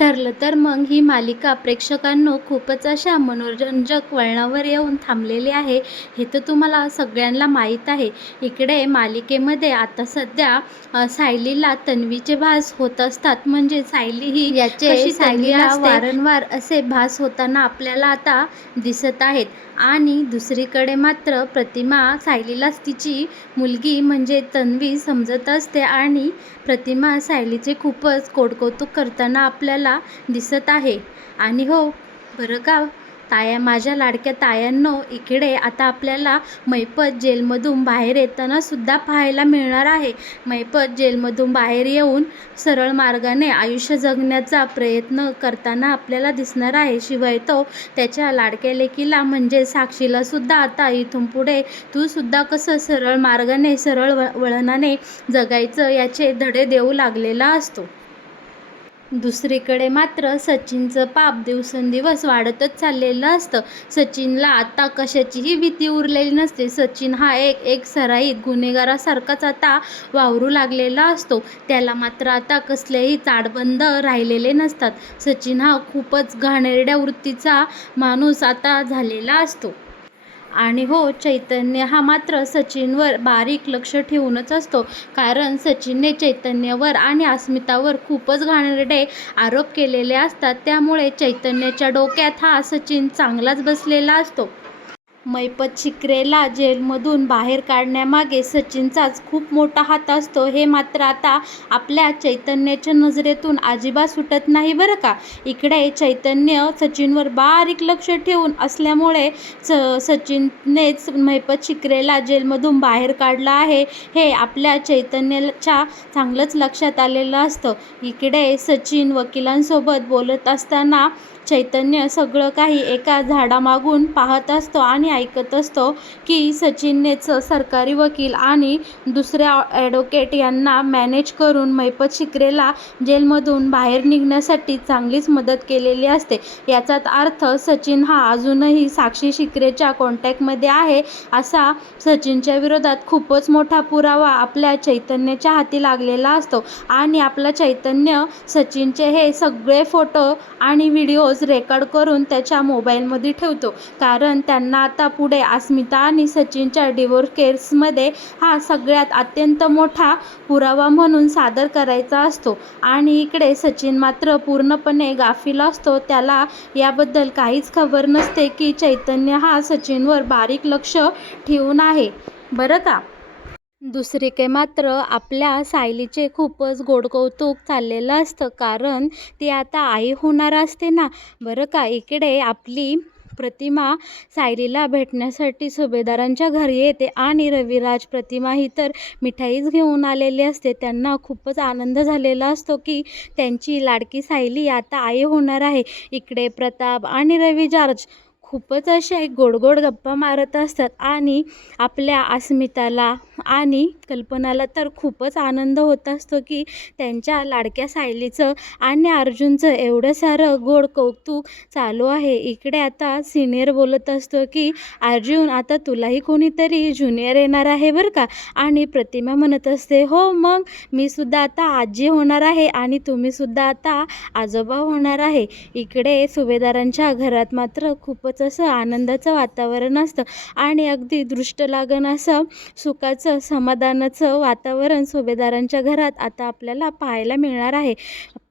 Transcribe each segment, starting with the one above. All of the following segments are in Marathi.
ठरलं तर मग ही मालिका प्रेक्षकांनो खूपच अशा मनोरंजक वळणावर येऊन थांबलेली आहे. हे तर तुम्हाला सगळ्यांना माहीत आहे. इकडे मालिकेमध्ये आता सध्या सायलीला तन्वीचे भास होत असतात. म्हणजे सायली ही कशी सायलीला वारंवार असे भास होताना आपल्याला आता दिसत आहेत. आणि दुसरीकडे मात्र प्रतिमा सायलीलाच तिची मुलगी म्हणजे तन्वी समजत असते आणि प्रतिमा सायलीचे खूपच कोडकौतुक करताना आपल्याला दिसत आहे. आणि हो बरं का ताया, माझ्या लाडक्या तायांनो, इकडे आता आपल्याला मैपत जेलमधून बाहेर येताना सुद्धा पाहायला मिळणार आहे. मैपत जेलमधून बाहेर येऊन सरळ मार्गाने आयुष्य जगण्याचा प्रयत्न करताना आपल्याला दिसणार आहे. शिवाय तो त्याच्या लाडक्या लेकीला म्हणजे साक्षीला सुद्धा आता इथून पुढे तू सुद्धा कसं सरळ मार्गाने सरळ वळणाने जगायचं याचे धडे देऊ लागलेला असतो. दुसरीकडे मात्र सचिनचं पाप दिवसेंदिवस वाढतच चाललेलं असतं. सचिनला आता कशाचीही भीती उरलेली नसते. सचिन हा एक सराईत गुन्हेगारासारखाच आता वावरू लागलेला असतो. त्याला मात्र आता कसलेही ताळबंद राहिलेले नसतात. सचिन हा खूपच घाणेरड्या वृत्तीचा माणूस आता झालेला असतो. आणि हो चैतन्य हा मात्र सचिनवर बारीक लक्ष ठेवूनच असतो. कारण सचिनने चैतन्यवर आणि अस्मितावर खूपच घाणेरडे आरोप केलेले असतात. त्यामुळे चैतन्याच्या डोक्यात हा सचिन चांगलाच बसलेला असतो. मैपत शिकरेला जेलमधून बाहेर काढण्यामागे सचिनचाच खूप मोठा हात असतो. हे मात्र आता आपल्या चैतन्याच्या नजरेतून अजिबात सुटत नाही बरं का. इकडे चैतन्य सचिनवर बारीक लक्ष ठेवून असल्यामुळे सचिननेच मैपत शिकरेला जेलमधून बाहेर काढलं आहे हे आपल्या चैतन्याच्या चांगलंच लक्षात आलेलं असतं. इकडे सचिन वकिलांसोबत बोलत असताना चैतन्य सगळं काही एका झाडामागून पाहत असतो आणि ऐकत असतो की सचिननेच सरकारी वकील आणि दुसऱ्या ॲडव्होकेट यांना मॅनेज करून मैपत शिकरेला जेलमधून बाहेर निघण्यासाठी चांगलीच मदत केलेली असते. याचाच अर्थ सचिन हा अजूनही साक्षी शिकरेच्या कॉन्टॅक्टमध्ये आहे असा सचिनच्या विरोधात खूपच मोठा पुरावा आपल्या चैतन्याच्या हाती लागलेला असतो. आणि आपला चैतन्य सचिनचे हे सगळे फोटो आणि व्हिडिओज रेकॉर्ड करून त्याच्या मोबाईलमध्ये ठेवतो. कारण त्यांना आता पुढे अस्मिता आणि सचिनच्या डिवोर्स केसमध्ये हा सगळ्यात अत्यंत मोठा पुरावा म्हणून सादर करायचा असतो. आणि इकडे सचिन मात्र पूर्णपणे गाफील असतो. त्याला याबद्दल काहीच खबर नसते की चैतन्य हा सचिनवर बारीक लक्ष ठेवून आहे बरं का. दुसरीकडे मात्र आपल्या सायलीचे खूपच गोडकौतुक चाललेलं असतं. कारण ती आता आई होणार असते ना बरं का. इकडे आपली प्रतिमा सायलीला भेटण्यासाठी सुभेदारांच्या घरी येते आणि रविराज प्रतिमा ही तर मिठाईच घेऊन आलेली असते. त्यांना खूपच आनंद झालेला असतो की त्यांची लाडकी सायली आता आई होणार आहे. इकडे प्रताप आणि रविराज खूपच असे गोड गोड गप्पा मारत असतात आणि आपल्या अस्मिताला आणि कल्पनाला तर खूपच आनंद होत असतो की त्यांच्या लाडक्या सायलीचं आणि अर्जुनचं एवढं सारं गोड कौतुक चालू आहे. इकडे आता सिनियर बोलत असतो की अर्जुन आता तुलाही कोणीतरी ज्युनियर येणार आहे बरं का. आणि प्रतिमा म्हणत असते हो मग मी सुद्धा आता आजी होणार आहे आणि तुम्ही सुद्धा आता आजोबा होणार आहे. इकडे सुभेदारांच्या घरात मात्र खूपच असं आनंदाचं वातावरण असतं आणि अगदी दृष्ट लागण असं सुखाचं समाधानाचं वातावरण सुभेदारांच्या घरात आता आपल्याला पाहायला मिळणार आहे.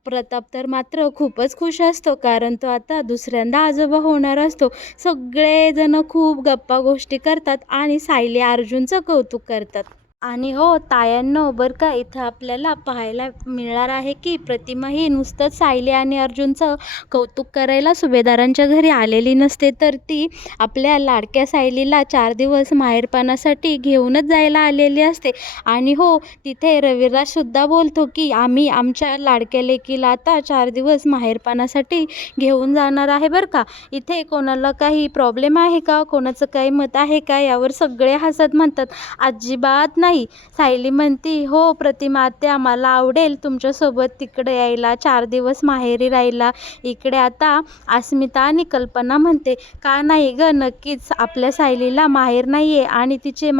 प्रताप तर मात्र खूपच खुश असतो कारण तो आता दुसऱ्यांदा आजोबा होणार असतो. सगळेजण खूप गप्पा गोष्टी करतात आणि सायली अर्जुनचं कौतुक करतात. आणि हो तायांनो बरं का, इथं आपल्याला पाहायला मिळणार आहे की प्रतिमा ही नुसतंच सायली आणि अर्जुनचं कौतुक करायला सुभेदारांच्या घरी आलेली नसते, तर ती आपल्या लाडक्या सायलीला 4 दिवस माहेरपणासाठी घेऊनच जायला आलेली असते. आणि हो तिथे रविराजसुद्धा बोलतो की आम्ही आमच्या लाडक्या लेकीला आता 4 दिवस माहेरपणासाठी घेऊन जाणार आहे बरं का. इथे कोणाला काही प्रॉब्लेम आहे का, कोणाचं काही मत आहे का यावर सगळे हसत म्हणतात अजिबात नाही. नाही. सायली म्हणती, हो प्रतिमा आत्या, मला आवडेल तुमच्यासोबत तिकडे यायला, 4 दिवस माहेरी राहायला. इकडे आता अस्मिता आणि कल्पना म्हणते, का नाही गं, नक्कीच आपल्या सायलीला माहेर नाही आहे आणि तिचे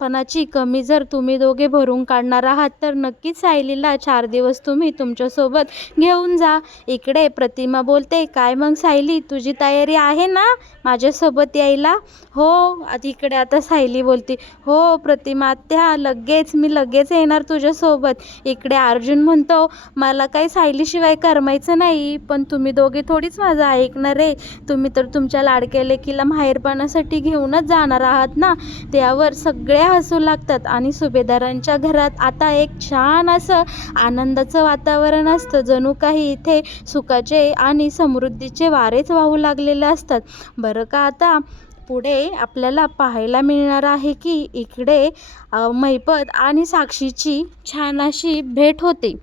पणाची कमी जर तुम्ही दोघे भरून काढणार आहात तर नक्कीच सायलीला 4 दिवस तुम्ही तुमच्यासोबत घेऊन जा. इकडे प्रतिमा बोलते, काय मग सायली, तुझी तयारी आहे ना माझ्यासोबत यायला? हो. इकडे आता सायली बोलते, हो प्रतिमा आत्या, मी लगेच येणार तुझ्यासोबत. इकडे अर्जुन म्हणतो, मला काही सायलीशिवाय करमायचं नाही, पण तुम्ही दोघे थोडीच माझं ऐकणार आहे. तुम्ही तर तुमच्या लाडक्या लेकीला माहेरपणासाठी घेऊनच जाणार आहात ना. त्यावर सगळे हसू लागतात आणि सुभेदारांच्या घरात आता एक छान असं आनंदाचं वातावरण असतं. जणू काही इथे सुखाचे आणि समृद्धीचे वारेच वाहू लागलेले असतात. बरं का, आता पुढे आपल्याला पाहायला मिळणार आहे की इकडे महिपत आणि साक्षीची छान अशी भेट होते.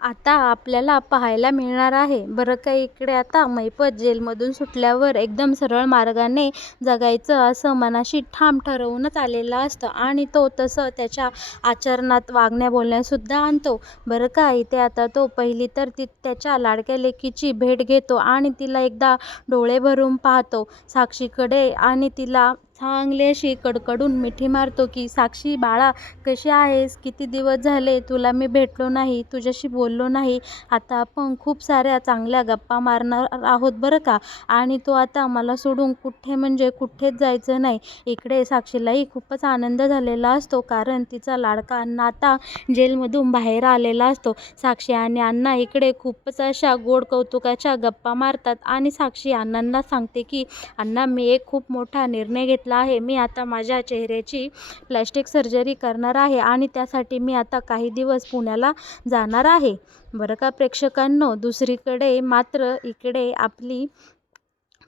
आता आपल्याला पाहायला मिळणार आहे बरं का, इकडे आता महिपत जेलमधून सुटल्यावर एकदम सरळ मार्गाने जगायचं असं मनाशी ठाम ठरवूनच आलेला असतं आणि तो तसं त्याच्या आचरणात वागण्या बोलण्यासुद्धा आणतो. बरं का, इथे आता तो पहिली तर त्याच्या लाडक्या लेकीची भेट घेतो आणि तिला एकदा डोळे भरून पाहतो साक्षीकडे आणि तिला चांगली अशी कडकडून मिठी मारतो की, साक्षी बाळा, कशी आहेस? किती दिवस झाले तुला मी भेटलो नाही, तुझ्याशी बोललो नाही. आता आपण खूप साऱ्या चांगल्या गप्पा मारणार आहोत बरं का, आणि तो आता मला सोडून कुठेच जायचं नाही. इकडे साक्षीलाही खूपच आनंद झालेला असतो, कारण तिचा लाडका अण्णा आता जेलमधून बाहेर आलेला असतो. साक्षी आणि अण्णा इकडे खूपच अशा गोड कौतुकाच्या गप्पा मारतात आणि साक्षी अण्णांना सांगते की, अण्णा, मी एक खूप मोठा निर्णय घेतला आहे. मी आता माझ्या चेहऱ्याची प्लॅस्टिक सर्जरी करणार आहे आणि त्यासाठी मी आता काही दिवस पुण्याला जाणार आहे. बरं का प्रेक्षकांनो, दुसरीकडे मात्र इकडे आपली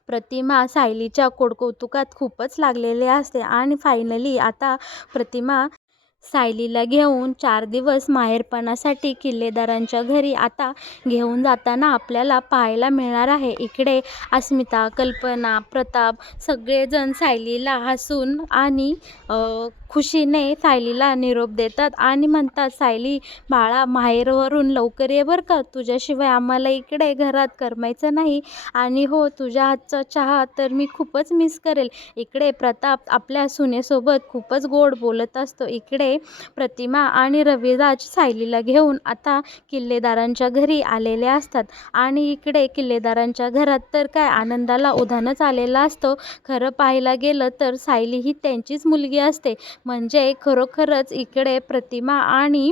प्रतिमा सायलीच्या कोडकौतुकात खूपच लागलेली असते आणि फायनली आता प्रतिमा सायलीला घेऊन 4 दिवस माहेरपणासाठी किल्लेदारांच्या घरी आता घेऊन जाताना आपल्याला पाहायला मिळणार आहे. इकडे अस्मिता, कल्पना, प्रताप सगळेजण सायलीला हसून आणि खुशीने सायलीला निरोप देतात आणि म्हणतात, सायली बाळा, माहेरवरून लवकर ये बरं का, तुझ्याशिवाय आम्हाला इकडे घरात करमायचं नाही. आणि हो, तुझ्या हातचा चहा तर मी खूपच मिस करेल. इकडे प्रताप आपल्या सुनेसोबत खूपच गोड बोलत असतो. इकडे प्रतिमा आणि रविराज सायलीला घेऊन आता किल्लेदारांच्या घरी आलेले असतात आणि इकडे किल्लेदारांच्या घरात तर काय आनंदाला उधाणच आलेलं असतं. खरं पाहायला गेलं तर सायली ही त्यांचीच मुलगी असते. म्हणजे खरोखरच इकडे प्रतिमा आणि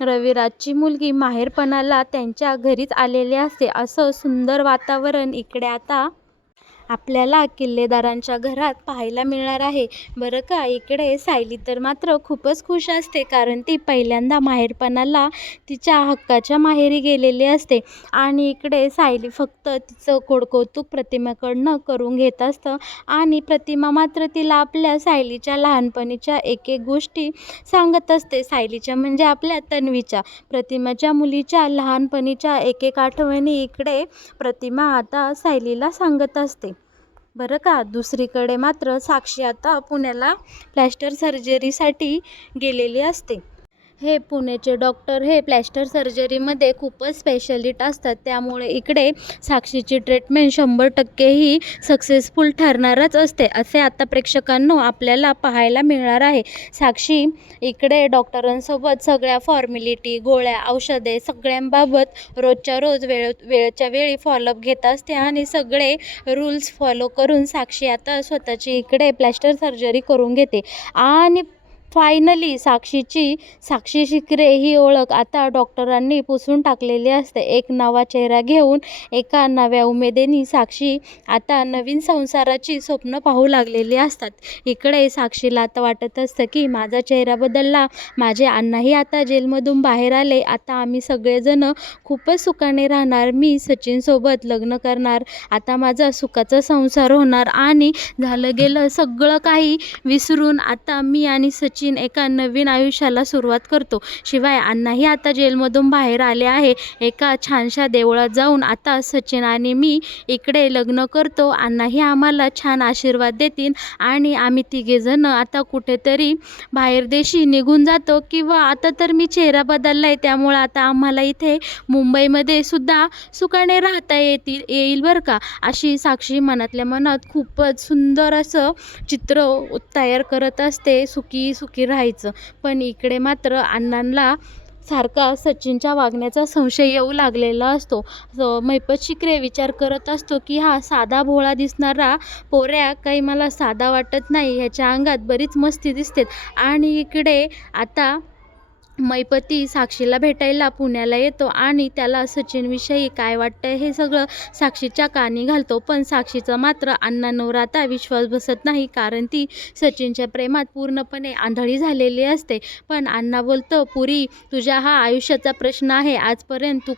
रविराजची मुलगी माहेरपणाला त्यांच्या घरीच आलेली असते. असं सुंदर वातावरण इकडे आता आपल्याला किल्लेदारांच्या घरात पाहायला मिळणार आहे. बरं का, इकडे सायली तर मात्र खूपच खुश असते, कारण ती पहिल्यांदा माहेरपणाला तिच्या हक्काच्या माहेरी गेलेली असते आणि इकडे सायली फक्त तिचं कोडकौतुक प्रतिमेकडनं करून घेत असतं आणि प्रतिमा मात्र तिला आपल्या सायलीच्या लहानपणीच्या एक गोष्टी सांगत असते. सायलीच्या म्हणजे आपल्या तन्वीच्या, प्रतिमाच्या मुलीच्या लहानपणीच्या एक आठवणी इकडे प्रतिमा आता सायलीला सांगत असते. बरं का, दुसरीकडे मात्र साक्षी आता पुण्याला प्लॅस्टर सर्जरीसाठी गेलेली असते. हे पुण्याचे डॉक्टर हे प्लॅस्टर सर्जरीमध्ये खूपच स्पेशलिस्ट असतात, त्यामुळे इकडे साक्षीची ट्रीटमेंट 100% ही सक्सेसफुल ठरणारच असते, असे आता प्रेक्षकांनो आपल्याला पाहायला मिळणार आहे. साक्षी इकडे डॉक्टरांसोबत सगळ्या फॉर्मॅलिटी, गोळ्या, औषधे सगळ्यांबाबत रोजच्या रोज वेळच्या वेळी फॉलोअप घेत असते आणि सगळे रूल्स फॉलो करून साक्षी आता स्वतःची इकडे प्लॅस्टर सर्जरी करून घेते आणि फायनली साक्षी शिकरे ही ओळख आता डॉक्टरांनी पुसून टाकलेली असते. एक नवा चेहरा घेऊन एका नव्या उमेदीने साक्षी आता नवीन संसाराची स्वप्न पाहू लागलेली असतात. इकडे साक्षीला आता वाटत असतं की माझा चेहरा बदलला, माझे अण्णाही आता जेलमधून बाहेर आले, आता आम्ही सगळेजण खूपच सुखाने राहणार, मी सचिनसोबत लग्न करणार, आता माझा सुखाचा संसार होणार आणि झालं गेलं सगळं काही विसरून आता मी आणि सचिन सचिन एका नवीन आयुष्याला सुरुवात करतो. शिवाय अण्णाही आता जेलमधून बाहेर आले आहे. एका छानशा देवळात जाऊन आता सचिन आणि मी इकडे लग्न करतो. अण्णाही आम्हाला छान आशीर्वाद देतील आणि आम्ही तिघेजण आता कुठेतरी बाहेर देशी निघून जातो. किंवा आता तर मी चेहरा बदलला आहे, त्यामुळे आता आम्हाला इथे मुंबईमध्ये सुद्धा सुखाने राहता येईल बरं का. अशी साक्षी मनातल्या मनात खूपच सुंदर असं चित्र तयार करत असते सुखी सुखी राहायचं. पण इकडे मात्र अण्णांना सारखा सचिनच्या वागण्याचा संशय येऊ लागलेला असतो. मैपत शिकरे विचार करत असतो की हा साधा भोळा दिसणारा पोऱ्या काही मला साधा वाटत नाही, ह्याच्या अंगात बरीच मस्ती दिसते. आणि इकडे आता मैपती साक्षीला भेटायला पुण्याला येतो आणि त्याला सचिनविषयी काय वाटतं हे सगळं साक्षीच्या कानी घालतो. पण साक्षीचा मात्र अण्णांवर आता विश्वास बसत नाही, कारण ती सचिनच्या प्रेमात पूर्णपणे आंधळी झालेली असते. पण अण्णा बोलतो, पुरी तुझ्या हा आयुष्याचा प्रश्न आहे. आजपर्यंत तू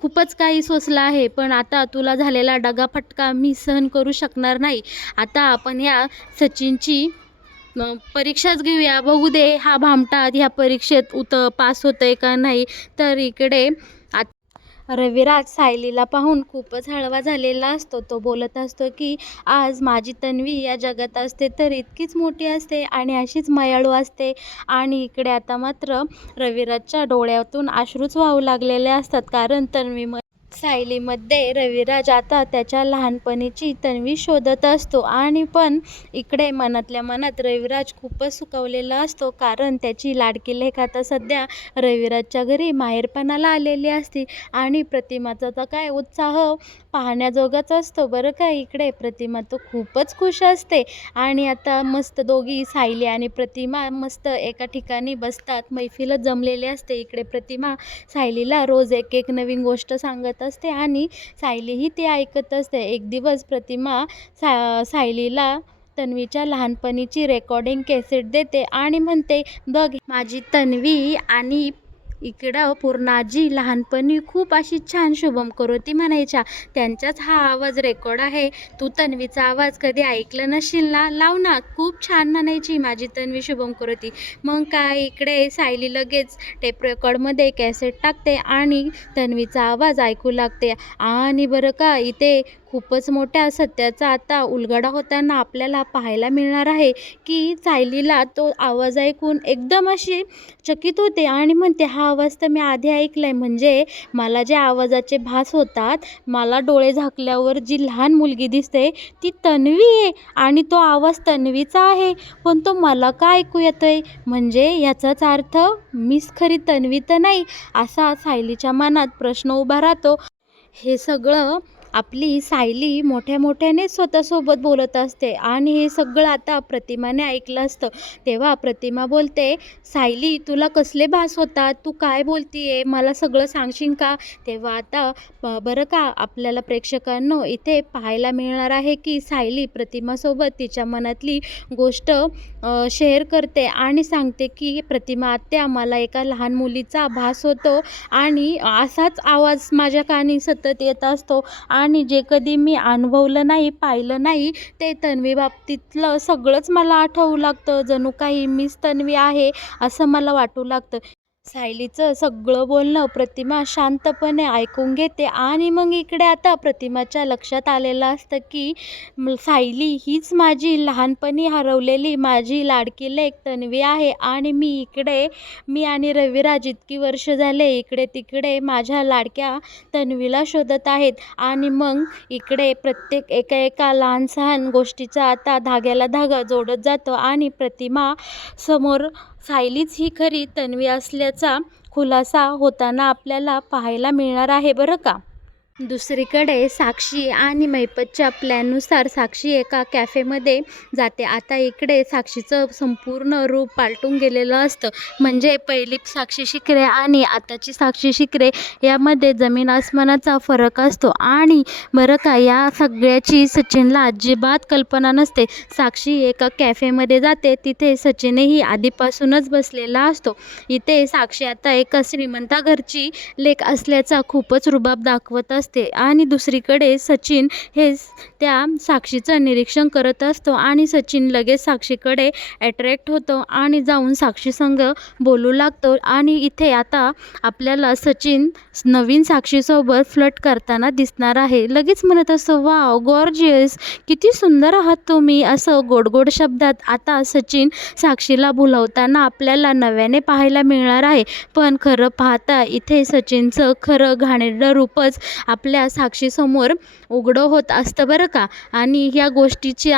खूपच काही सोसलं आहे, पण आता तुला झालेला डगाफटका मी सहन करू शकणार नाही. आता आपण ह्या सचिनची परीक्षाच घेऊया, बघू दे हा भामटा ह्या परीक्षेत पास होतोय का नाही. तर इकडे रविराज सायलीला पाहून खूपच हळवा झालेला असतो. तो बोलत असतो की आज माझी तन्वी या जगात असते तर इतकीच मोठी असते आणि अशीच मायाळू असते. आणि इकडे आता मात्र रविराजच्या डोळ्यातून अश्रूच वाहू लागलेले असतात, कारण सायलीमध्ये रविराज आता त्याच्या लहानपणीची तन्वी शोधत असतो. आणि पण इकडे मनातल्या मनात रविराज खूपच सुखावलेला असतो, कारण त्याची लाडकी लेक आता सध्या रविराजच्या घरी माहेरपणाला आलेली असते. आणि प्रतिमाचा तर काय उत्साह पाहण्याजोगाच असतो बरं का. इकडे प्रतिमा तर खूपच खुश असते आणि आता मस्त दोघी सायली आणि प्रतिमा मस्त एका ठिकाणी बसतात, मैफिलच जमलेली असते. इकडे प्रतिमा सायलीला रोज एक नवीन गोष्ट सांगत असते आणि सायलीही ती ऐकत असते. एक दिवस प्रतिमा सायलीला तन्वीच्या लहानपणीची रेकॉर्डिंग कॅसेट देते आणि म्हणते, बघ माझी तन्वी आणि इकडं पूर्णाजी लहानपणी खूप अशी छान शुभम करोती म्हणायच्या, त्यांचाच हा आवाज रेकॉर्ड आहे. तू तन्वीचा आवाज कधी ऐकलं नशील ना, लाव ना, खूप छान म्हणायची माझी तन्वी शुभम करोती. मग काय इकडे सायली लगेच टेप रेकॉर्डमध्ये कॅसेट टाकते आणि तन्वीचा आवाज ऐकू लागते. आणि बरं का इथे खूपच मोठ्या सत्याचा आता उलगडा होताना आपल्याला पाहायला मिळणार आहे की सायलीला तो आवाज ऐकून एकदम अशी चकित होते आणि म्हणते, हा आवाज तर मी आधी ऐकलाय. म्हणजे मला ज्या आवाजाचे भास होतात, मला डोळे झाकल्यावर जी लहान मुलगी दिसते ती तन्वी आहे आणि तो आवाज तन्वीचा आहे, पण तो मला का ऐकू येतोय. म्हणजे याचाच अर्थ मीच खरी तन्वी तर नाही. असा सायलीच्या मनात प्रश्न उभा राहतो. हे सगळं आपली सायली मोठ्याने स्वतःसोबत बोलत असते आणि हे सगळं आता प्रतिमाने ऐकलं असतं. तेव्हा प्रतिमा बोलते, सायली तुला कसले भास होतात, तू काय बोलतीये, मला सगळं सांगशील का. तेव्हा आता बरं का आपल्याला प्रेक्षकांनो इथे पाहायला मिळणार आहे की सायली प्रतिमासोबत तिच्या मनातली गोष्ट शेअर करते आणि सांगते की प्रतिमा आत्या, मला एका लहान मुलीचा भास होतो आणि असाच आवाज माझ्या कानी सतत येत असतो आणि जे कधी मी अनुभवलं नाही, पाहिलं नाही, ते तन्वी बाबतीतलं सगळंच मला आठवू लागतं. जणू काही मीच तन्वी आहे असं मला वाटू लागतं. सायलीचं सगळं बोलणं प्रतिमा शांतपणे ऐकून घेते आणि मग इकडे आता प्रतिमाच्या लक्षात आलेलं असतं की सायली हीच माझी लहानपणी हरवलेली माझी लाडकी लेक तन्वी आहे. आणि मी आणि रविराज इतकी वर्ष झाले इकडे तिकडे माझ्या लाडक्या तन्वीला शोधत आहेत. आणि मग इकडे प्रत्येक एका लहान सहान गोष्टीचा आता धाग्याला धागा जोडत जातो आणि प्रतिमा समोर सायलीच ही खरी तन्वी असल्याचा खुलासा होताना आपल्याला पाहायला मिळणार आहे बरं का. दुसरीकडे साक्षी आणि मैपतच्या प्लॅननुसार साक्षी एका कॅफेमध्ये जाते. आता इकडे साक्षीचं संपूर्ण रूप पालटून गेलेलं असतं. म्हणजे पहिली साक्षी शिकरे आणि आताची साक्षी शिकरे यामध्ये जमीन आसमानाचा फरक असतो. आणि बरं का या सगळ्याची सचिनला अजिबात कल्पना नसते. साक्षी एका कॅफेमध्ये जाते, तिथे सचिनही आधीपासूनच बसलेला असतो. इथे साक्षी आता एका श्रीमंता घरची लेक असल्याचा खूपच रुबाब दाखवत असते. असते आणि दुसरीकडे सचिन हे त्या साक्षीचं निरीक्षण करत असतो आणि सचिन लगेच साक्षीकडे अट्रॅक्ट होतो आणि जाऊन साक्षी संग बोलू लागतो. आणि इथे आता आपल्याला सचिन नवीन साक्षीसोबत फ्लर्ट करताना दिसणार आहे. लगेच म्हणत असतो, वाव गॉर्जियस, किती सुंदर आहात तुम्ही, असं गोड गोड शब्दात आता सचिन साक्षीला बोलवताना आपल्याला नव्याने पाहायला मिळणार आहे. पण खरं पाहता इथे सचिनचं खरं घाणेरडं रूपच आपल्या साक्षीसमोर उघडं होत असतं बरं का. आणि ह्या गोष्टीची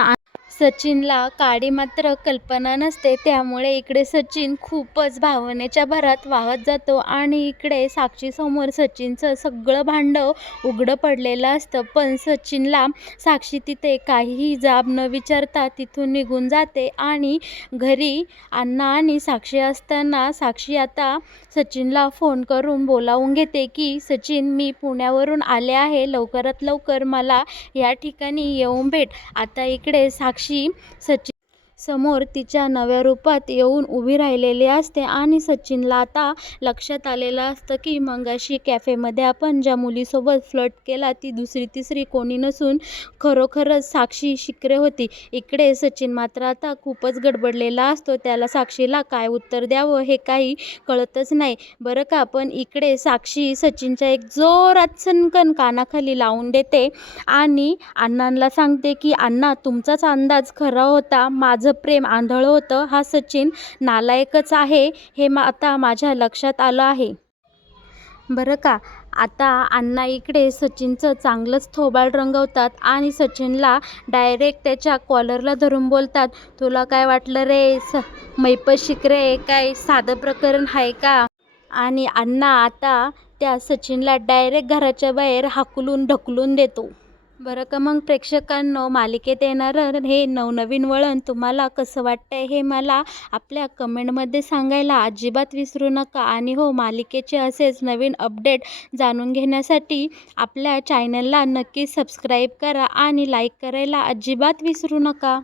सचिनला काडी मात्र कल्पना नसते. त्यामुळे इकडे सचिन खूपच भावनेच्या भरात वाहत जातो आणि इकडे साक्षीसमोर सचिनचं सगळं भांडं उघडं पडलेलं असतं. पण सचिनला साक्षी तिथे काहीही जाब न विचारता तिथून निघून जाते आणि घरी अण्णा आणि साक्षी असताना साक्षी आता सचिनला फोन करून बोलावून घेते की सचिन, मी पुण्यावरून आले आहे, लवकरात लवकर मला या ठिकाणी येऊन भेट. आता इकडे साक्षी सचिन समोर तिच्या नव्या रूपात येऊन उभी राहिलेली असते आणि सचिनला आता लक्षात आलेलं असतं की मगाशी कॅफेमध्ये आपण ज्या मुलीसोबत फ्लर्ट केला ती दुसरी तिसरी कोणी नसून खरोखरच साक्षी शिकरे होती. इकडे सचिन मात्र आता खूपच गडबडलेला असतो. त्याला साक्षीला काय उत्तर द्यावं हे काही कळतच नाही बरं का. पण इकडे साक्षी सचिनच्या एक जोरात सनकन कानाखाली लावून देते आणि अण्णांना सांगते की अण्णा, तुमचाच अंदाज खरा होता, माझं प्रेम आंधळं होतं, हा सचिन नालायकच आहे हे आता माझ्या लक्षात आलं आहे बरं का. आता अण्णा इकडे सचिनचं चांगलंच थोबाड रंगवतात आणि सचिनला डायरेक्ट त्याच्या कॉलरला धरून बोलतात, तुला काय वाटलं रे मैपत शिकरे, काय साधं प्रकरण आहे का. आणि अण्णा आता त्या सचिनला डायरेक्ट घराच्या बाहेर हाकलून ढकलून देतो बरं का. मग प्रेक्षकांनो, मालिकेत येणारं हे नवनवीन वळण तुम्हाला कसं वाटतंय हे मला आपल्या कमेंटमध्ये सांगायला अजिबात विसरू नका. आणि हो, मालिकेचे असेच नवीन अपडेट जाणून घेण्यासाठी आपल्या चॅनलला नक्की सबस्क्राईब करा आणि लाईक करायला अजिबात विसरू नका.